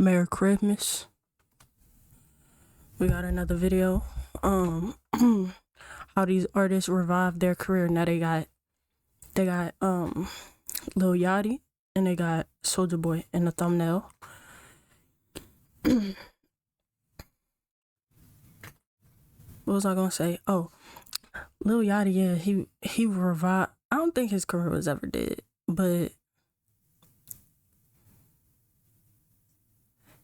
Merry Christmas. We got another video. How these artists revived their career. Now they got Lil Yachty and they got Soulja Boy in the thumbnail. What was I gonna say? Oh, Lil Yachty, yeah, he revived. I don't think his career was ever dead, but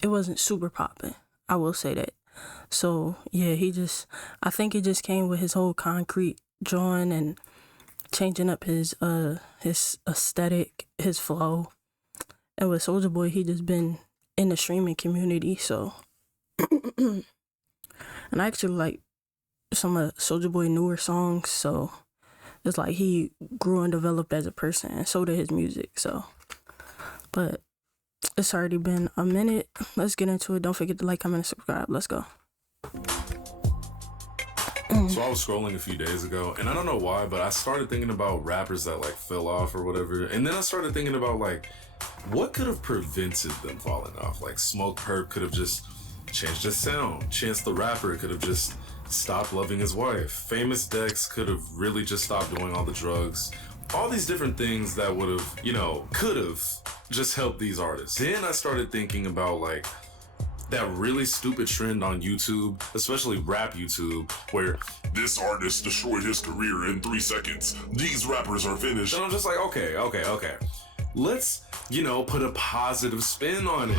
it wasn't super popping. I will say that. So yeah, I think it just came with his whole concrete drawing and changing up his aesthetic, his flow. And with Soulja Boy, he just been in the streaming community. So, and I actually like some of Soulja Boy newer songs. So it's like he grew and developed as a person, and so did his music. So, but it's already been a minute. Let's get into it. Don't forget to like, comment, and subscribe. Let's go. So I was scrolling a few days ago, and I don't know why, but I started thinking about rappers that like fell off or whatever. And then I started thinking about like, what could have prevented them falling off? Like Smoke Perp could have just changed his sound. Chance the Rapper could have just stopped loving his wife. Famous Dex could have really just stopped doing all the drugs. All these different things that would have, could have just helped these artists. Then I started thinking about like that really stupid trend on YouTube, especially rap YouTube, where this artist destroyed his career in 3 seconds. These rappers are finished. And I'm just like, okay. Let's, put a positive spin on it.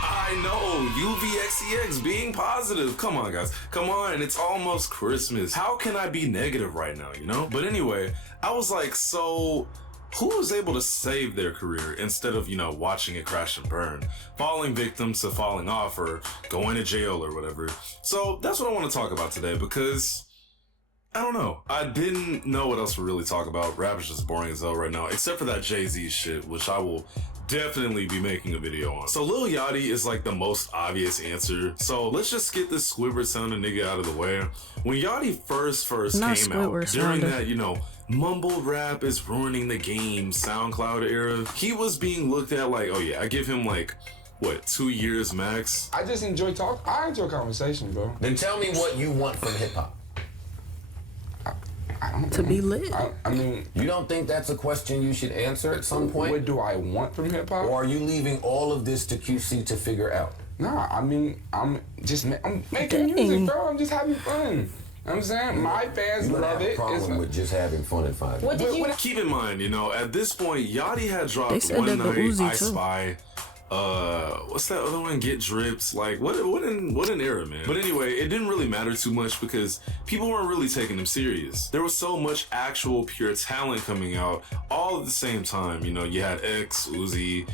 I know, UVXCX being positive. Come on, guys. Come on, it's almost Christmas. How can I be negative right now, But anyway, I was like, so who was able to save their career instead of, watching it crash and burn, falling victim to falling off or going to jail or whatever? So that's what I want to talk about today, because I don't know. I didn't know what else to really talk about. Rap is just boring as hell right now, except for that Jay-Z shit, which I will definitely be making a video on. So Lil Yachty is like the most obvious answer. So let's just get this Squidward sounding nigga out of the way. When Yachty first came out, during that, mumble rap is ruining the game SoundCloud era, he was being looked at like, oh yeah, I give him like, what, 2 years max? I just enjoy talk. I enjoy conversation, bro. Then tell me what you want from hip hop. I don't To be lit. I mean, you don't think that's a question you should answer at some point? What do I want from hip hop? Or are you leaving all of this to QC to figure out? Nah, I mean, I'm making music, bro. I'm just having fun. You know what I'm saying? My fans love it. You're gonna have a problem with just having fun at 5. What did you keep in mind, at this point, Yachty had dropped One Night, I Spy. What's that other one? Get Drips. Like, what an era, man. But anyway, it didn't really matter too much because people weren't really taking him serious. There was so much actual pure talent coming out all at the same time. You had X, Uzi.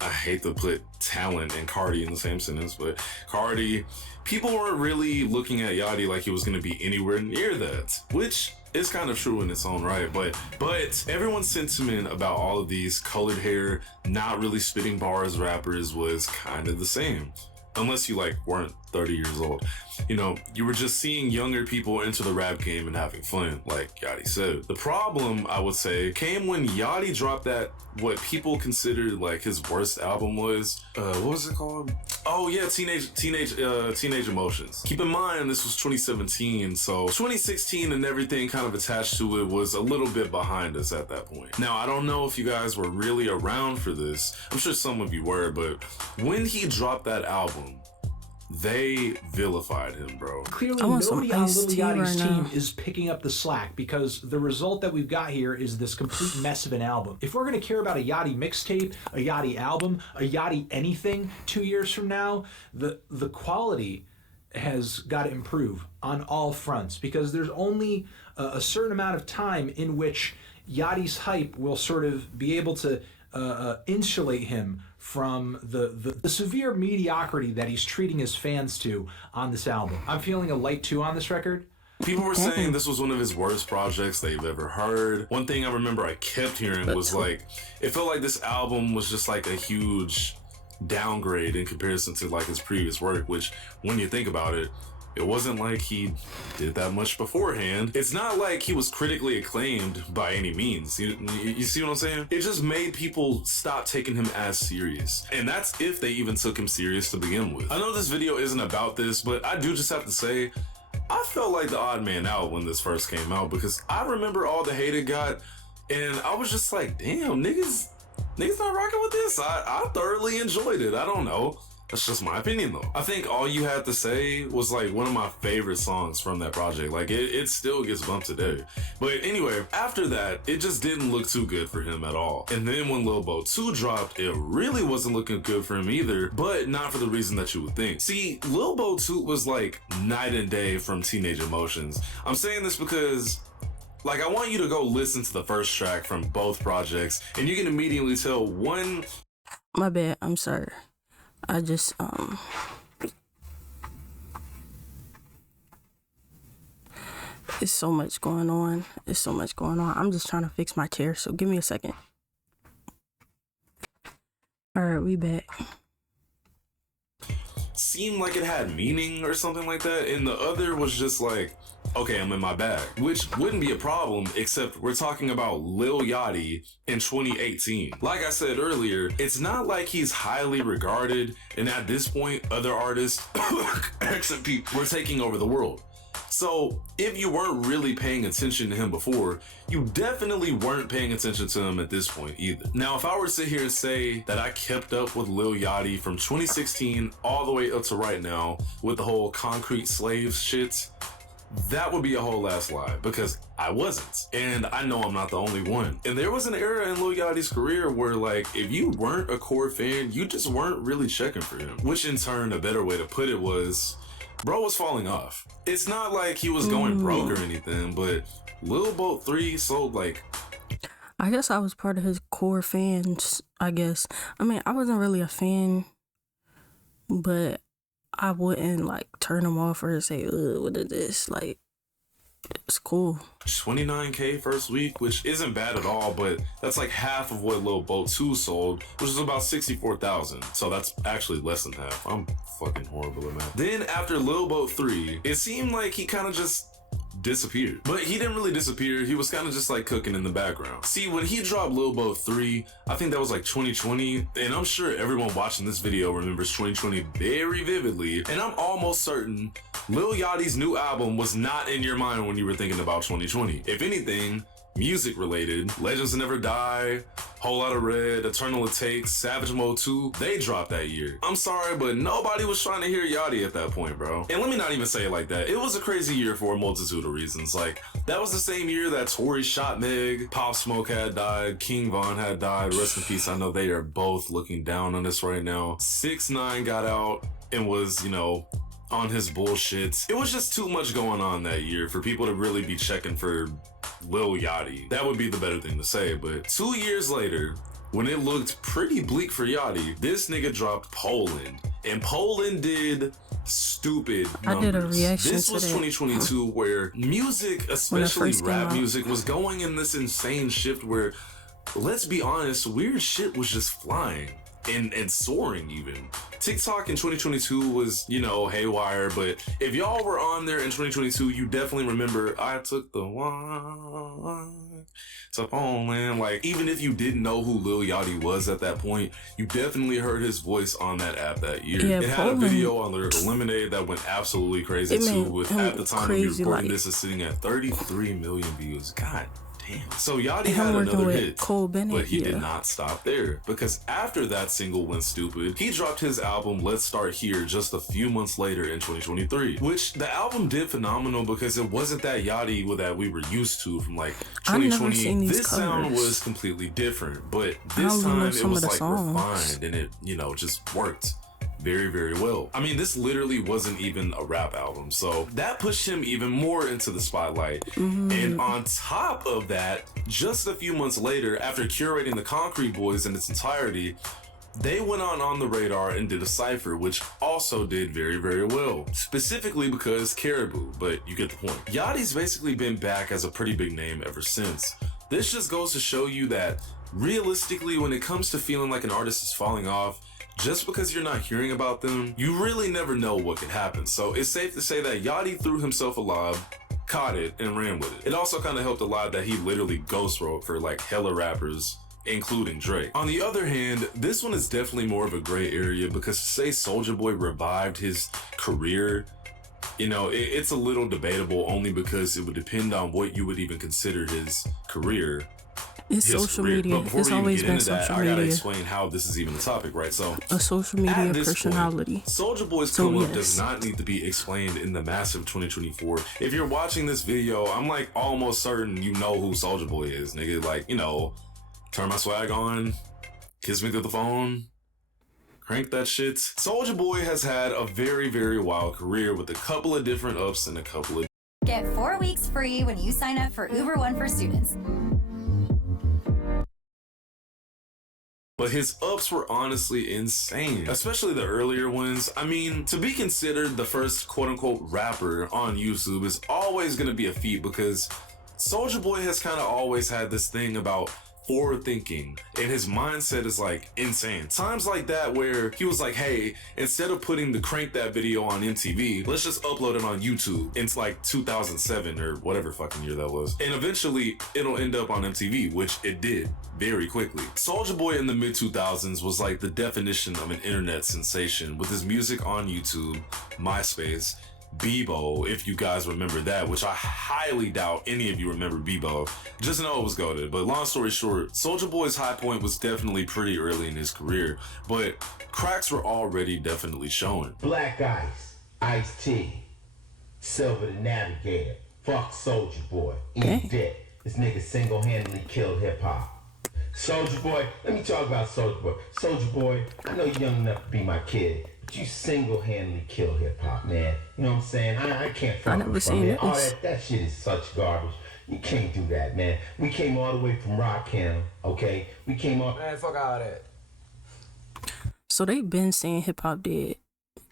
I hate to put talent and Cardi in the same sentence, but Cardi. People weren't really looking at Yachty like he was going to be anywhere near that, which is kind of true in its own right. But everyone's sentiment about all of these colored hair, not really spitting bars rappers was kind of the same. Unless you weren't 30 years old. You were just seeing younger people enter the rap game and having fun, like Yachty said. The problem, I would say, came when Yachty dropped that, what people considered like his worst album was, what was it called? Oh yeah, Teenage Emotions. Keep in mind, this was 2017, so 2016 and everything kind of attached to it was a little bit behind us at that point. Now, I don't know if you guys were really around for this. I'm sure some of you were, but when he dropped that album, they vilified him, bro. Clearly, nobody on Lil Yachty's team is picking up the slack, because the result that we've got here is this complete mess of an album. If we're going to care about a Yachty mixtape, a Yachty album, a Yachty anything 2 years from now, the quality has got to improve on all fronts, because there's only a certain amount of time in which Yachty's hype will sort of be able to insulate him from the severe mediocrity that he's treating his fans to on this album. I'm feeling a light 2 on this record. People were saying this was one of his worst projects they've ever heard. One thing I remember I kept hearing was like, it felt like this album was just like a huge downgrade in comparison to like his previous work, which when you think about it, It wasn't like he did that much beforehand. It's not like he was critically acclaimed by any means. You see what I'm saying? It just made people stop taking him as serious. And that's if they even took him serious to begin with. I know this video isn't about this, but I do just have to say, I felt like the odd man out when this first came out, because I remember all the hate it got, and I was just like, damn, niggas not rocking with this. I thoroughly enjoyed it. I don't know. That's just my opinion though. I think All You Had to Say was like one of my favorite songs from that project. Like it still gets bumped today. But anyway, after that, it just didn't look too good for him at all. And then when Lil Bo 2 dropped, it really wasn't looking good for him either, but not for the reason that you would think. See, Lil Bo 2 was like night and day from Teenage Emotions. I'm saying this because like, I want you to go listen to the first track from both projects, and you can immediately tell one... My bad, I'm sorry. I just, it's so much going on. It's so much going on. I'm just trying to fix my chair, so give me a second. All right, we back. Seemed like it had meaning or something like that, and the other was just like, okay, I'm in my bag, which wouldn't be a problem, except we're talking about Lil Yachty in 2018. Like I said earlier, it's not like he's highly regarded, and at this point, other artists, except people, were taking over the world. So if you weren't really paying attention to him before, you definitely weren't paying attention to him at this point either. Now, if I were to sit here and say that I kept up with Lil Yachty from 2016 all the way up to right now with the whole Concrete Slaves shit, that would be a whole ass lie, because I wasn't. And I know I'm not the only one. And there was an era in Lil Yachty's career where, like, if you weren't a core fan, you just weren't really checking for him. Which in turn, a better way to put it was, bro was falling off. It's not like he was going broke or anything, but Lil Boat 3 sold like... I guess I was part of his core fans, I guess. I mean, I wasn't really a fan, but I wouldn't like turn him off or say, ugh, what is this? Like, it's cool. 29K first week, which isn't bad at all, but that's like half of what Lil Boat 2 sold, which is about 64,000. So that's actually less than half. I'm fucking horrible at math. Then after Lil Boat 3, it seemed like he kind of just disappeared. But he didn't really disappear. He was kind of just like cooking in the background. See, when he dropped Lil Boat 3, I think that was like 2020, and I'm sure everyone watching this video remembers 2020 very vividly, and I'm almost certain Lil Yachty's new album was not in your mind when you were thinking about 2020. If anything, music related, Legends Never Die, Whole Lotta Red, Eternal It Takes, Savage Mode 2, they dropped that year. I'm sorry, but nobody was trying to hear Yachty at that point, bro. And let me not even say it like that. It was a crazy year for a multitude of reasons. Like, that was the same year that Tory shot Meg, Pop Smoke had died, King Von had died, rest in peace. I know they are both looking down on us right now. 6ix9ine got out and was, you know, on his bullshit. It was just too much going on that year for people to really be checking for Lil Yachty. That would be the better thing to say, but 2 years later, when it looked pretty bleak for Yachty, this nigga dropped Poland, and Poland did stupid numbers. I did a reaction This to was that. 2022 where music, especially first came rap out. music, was going in this insane shift where, let's be honest, weird shit was just flying. And soaring even. TikTok in 2022 was, you know, haywire, but if y'all were on there in 2022, you definitely remember I took the one to Poland. Like, even if you didn't know who Lil Yachty was at that point, you definitely heard his voice on that app that year. Yeah, it had Poland, a video on Lyrical Lemonade that went absolutely crazy it too, made with him at the time of me crazy, recording like- this is sitting at 33 million views. God damn. So Yachty And had him working another with hit, Cole Bennett, but he yeah. did not stop there, because after that single went stupid, he dropped his album Let's Start Here just a few months later in 2023, which the album did phenomenal because it wasn't that Yachty that we were used to from like I've never 2020. seen these This sound covers. was completely different, but I this don't time know it some was of the like songs. refined, and it, you know, just worked very, very well. I mean, this literally wasn't even a rap album, so that pushed him even more into the spotlight. And on top of that, just a few months later, after curating the Concrete Boys in its entirety, they went on the radar and did a cypher, which also did very, very well. Specifically because Caribou, but you get the point. Yachty's basically been back as a pretty big name ever since. This just goes to show you that realistically, when it comes to feeling like an artist is falling off, just because you're not hearing about them, you really never know what could happen. So it's safe to say that Yachty threw himself a lob, caught it, and ran with it. It also kind of helped a lot that he literally ghost wrote for like hella rappers, including Drake. On the other hand, this one is definitely more of a gray area, because to say Soulja Boy revived his career, you know, it's a little debatable, only because it would depend on what you would even consider his career. It's social career. media. But before It's we even always get been into that, social I gotta media. explain how this is even a topic, right? So A social media at this personality. point, Soulja Boy's So, come up yes. does not need to be explained in the massive 2024. If you're watching this video, I'm like almost certain you know who Soulja Boy is, nigga. Like, you know, turn my swag on, kiss me through the phone, crank that shit. Soulja Boy has had a very, very wild career with a couple of different ups and a couple of Get 4 weeks free when you sign up for Uber One for students. But his ups were honestly insane, especially the earlier ones. I mean, to be considered the first quote-unquote rapper on YouTube is always going to be a feat, because Soulja Boy has kind of always had this thing about forward thinking, and his mindset is like insane. Times like that where he was like, hey, instead of putting the Crank That video on MTV, let's just upload it on YouTube. It's like 2007 or whatever fucking year that was, and eventually it'll end up on MTV, which it did very quickly. Soulja Boy in the mid 2000s was like the definition of an internet sensation, with his music on YouTube, MySpace, Bebo, if you guys remember that, which I highly doubt any of you remember Bebo. Just know it was goated. But long story short, Soulja Boy's high point was definitely pretty early in his career, but cracks were already definitely showing. Black Ice, Ice-T, Silver the Navigator, fuck Soulja Boy, eat dick. This nigga single-handedly killed hip-hop. Soulja Boy, let me talk about Soulja Boy. Soulja Boy, I know you're young enough to be my kid, but you single-handedly killed hip-hop, man. You know what I'm saying? I can't fuck never with seen it. it. All that shit is such garbage. You can't do that, man. We came all the way from Rockham, okay? We came all... Man, fuck all that. So they've been saying hip hop dead.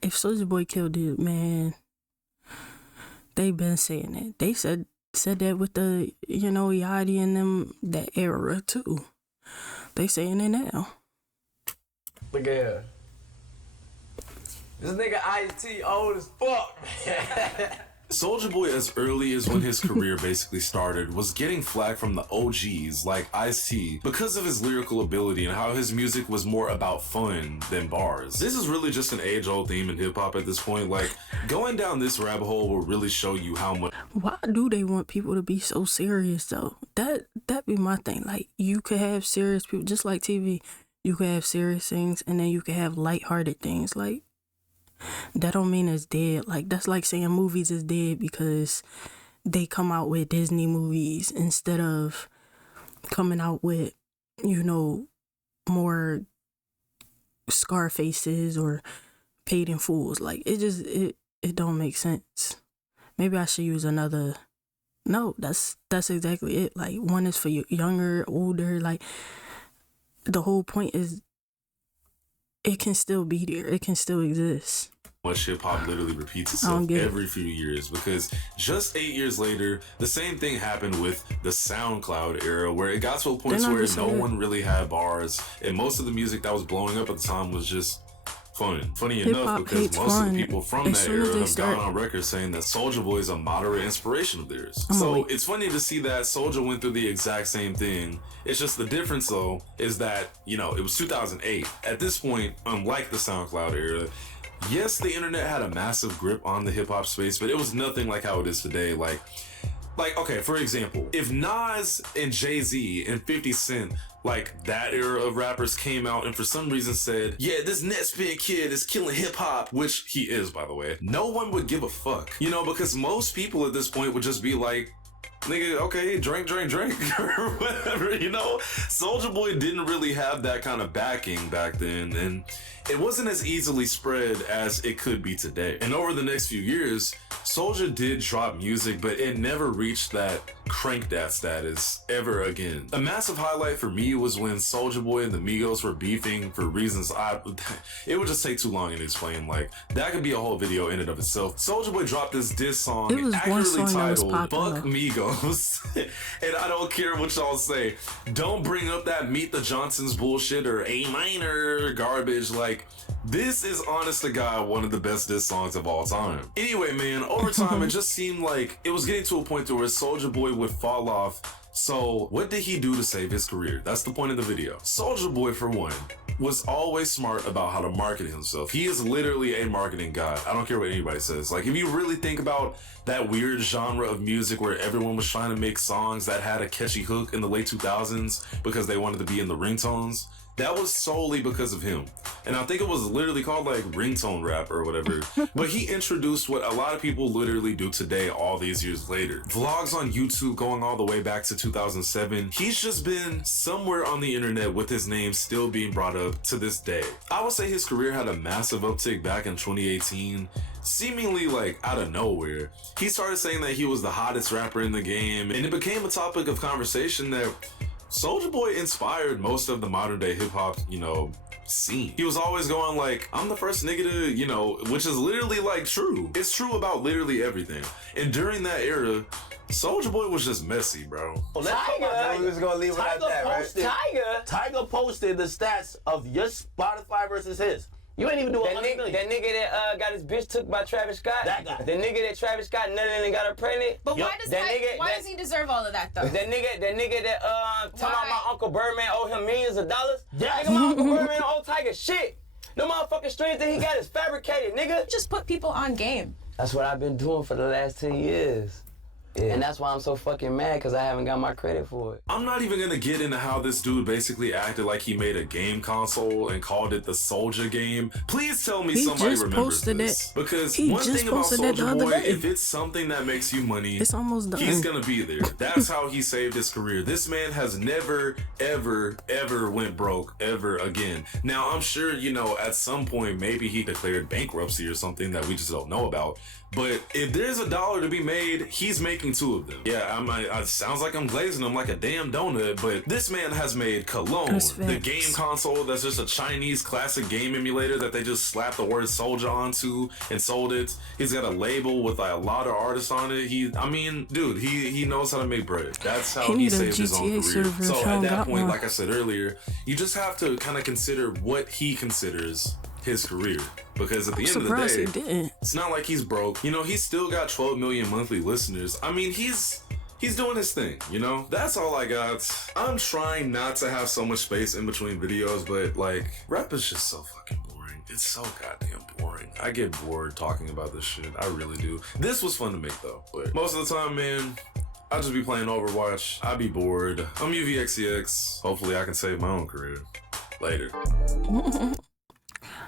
If Soulja Boy killed it, man, they've been saying it. They said that with the, you know, Yachty and them, that era too. They saying it now. Look at here. This nigga Ice-T old as fuck, man. Soulja Boy, as early as when his career basically started, was getting flack from the OGs like Ice-T because of his lyrical ability and how his music was more about fun than bars. This is really just an age-old theme in hip-hop at this point. Like, going down this rabbit hole will really show you how much... Why do they want people to be so serious though? That be my thing. Like, you could have serious people, just like TV. You could have serious things, and then you could have lighthearted things. Like, that don't mean it's dead. Like, that's like saying movies is dead because they come out with Disney movies instead of coming out with, you know, more Scarfaces or Paid in Fools. Like, it don't make sense. Maybe I should use another. No, that's exactly it. Like, one is for younger, older. Like, the whole point is it can still be there. It can still exist. Much hip-hop literally repeats itself every few years, because just 8 years later, the same thing happened with the SoundCloud era, where it got to a point where no one really had bars, and most of the music that was blowing up at the time was just fun. Funny enough, because most of the people from that era have gone on record saying that Soulja Boy is a moderate inspiration of theirs. So it's funny to see that Soulja went through the exact same thing. It's just the difference though is that, you know, it was 2008. At this point, unlike the SoundCloud era, yes, the internet had a massive grip on the hip-hop space, but it was nothing like how it is today. Like, okay, for example, if Nas and Jay-Z and 50 Cent, like that era of rappers, came out and for some reason said, yeah, this Netspin kid is killing hip-hop, which he is, by the way, no one would give a fuck. You know, because most people at this point would just be like, nigga, okay, drink, or whatever, you know? Soulja Boy didn't really have that kind of backing back then, and it wasn't as easily spread as it could be today. And over the next few years, Soulja did drop music, but it never reached that Crank That status ever again. A massive highlight for me was when Soulja Boy and the Migos were beefing for reasons it would just take too long to explain. Like, that could be a whole video in and of itself. Soulja Boy dropped this diss song accurately titled Fuck Migos. And I don't care what y'all say. Don't bring up that Meet the Johnsons bullshit or A minor garbage. Like, like, this is honest to God one of the best diss songs of all time. Anyway, man, over time it just seemed like it was getting to a point to where Soulja Boy would fall off. So what did he do to save his career? That's the point of the video. Soulja Boy, for one, was always smart about how to market himself. He is literally a marketing god. I don't care what anybody says. Like, if you really think about that weird genre of music where everyone was trying to make songs that had a catchy hook in the late 2000s because they wanted to be in the ringtones, that was solely because of him. And I think it was literally called like ringtone rap or whatever. But he introduced what a lot of people literally do today all these years later. Vlogs on YouTube going all the way back to 2007. He's just been somewhere on the internet with his name still being brought up to this day. I would say his career had a massive uptick back in 2018. Seemingly like out of nowhere. He started saying that he was the hottest rapper in the game, and it became a topic of conversation that Soulja Boy inspired most of the modern day hip hop, you know, scene. He was always going like, I'm the first nigga to, you know, which is literally like true. It's true about literally everything. And during that era, Soulja Boy was just messy, bro. Well, Tiger was gonna leave it at that, right? Tiger posted the stats of your Spotify versus his. You ain't even do that nigga that got his bitch took by Travis Scott. That guy. The nigga that Travis Scott nutted and got her pregnant. But why does he deserve all of that though? That nigga that talking about my Uncle Birdman owe him millions of dollars. Yeah. Nigga, my Uncle Birdman owe Tiger shit. The motherfucking strings that he got is fabricated, nigga. Just put people on game. That's what I've been doing for the last 10 years. Yeah. And that's why I'm so fucking mad, because I haven't got my credit for it. I'm not even gonna get into how this dude basically acted like he made a game console and called it the Soulja game. Please tell me somebody remembers this. Because one thing about Soulja Boy, if it's something that makes you money, it's almost done. He's gonna be there. That's how he saved his career. This man has never, ever, ever went broke ever again. Now, I'm sure, you know, at some point, maybe he declared bankruptcy or something that we just don't know about. But if there's a dollar to be made, he's making two of them. Yeah, it sounds like I'm glazing him like a damn donut, but this man has made Cologne, the game console that's just a Chinese classic game emulator that they just slapped the word Soulja onto and sold it. He's got a label with like a lot of artists on it. He knows how to make bread. That's how he saved his own career. So at that point, like I said earlier, you just have to kind of consider what he considers his career, because at the end of the day, it's not like he's broke. You know, he's still got 12 million monthly listeners. I mean, he's doing his thing, you know? That's all I got. I'm trying not to have so much space in between videos, but like, rap is just so fucking boring. It's so goddamn boring. I get bored talking about this shit. I really do. This was fun to make though, but most of the time, man, I'll just be playing Overwatch. I'll be bored. I'm UVXCX. Hopefully I can save my own career. Later.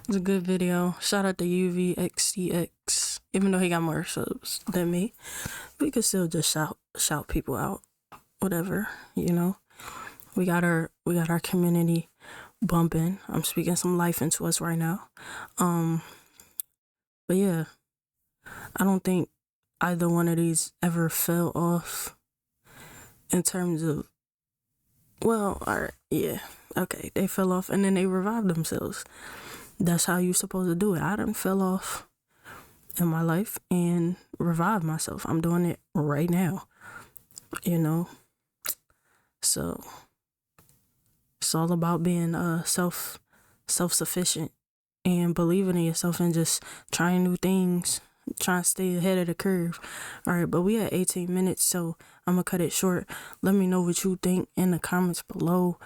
It's a good video. Shout out to UVXCX. Even though he got more subs than me, we could still just shout people out. Whatever, you know. We got our community bumping. I'm speaking some life into us right now. But yeah, I don't think either one of these ever fell off in terms of, well, alright, yeah, okay, they fell off and then they revived themselves. That's how you're supposed to do it. I done fell off in my life and revived myself. I'm doing it right now, you know. So it's all about being self-sufficient and believing in yourself and just trying new things, trying to stay ahead of the curve. All right, but we at 18 minutes, so I'm gonna cut it short. Let me know what you think in the comments below.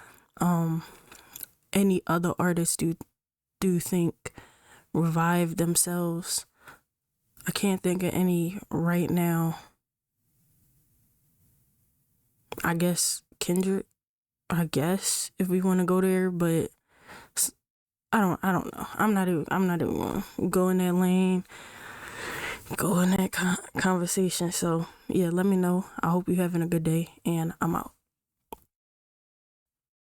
Any other artists do you think revive themselves? I can't think of any right now. I guess Kendrick, I guess, if we want to go there, but I don't know. I'm not even gonna go in that lane, go in that conversation. So yeah, let me know. I hope you're having a good day, and I'm out.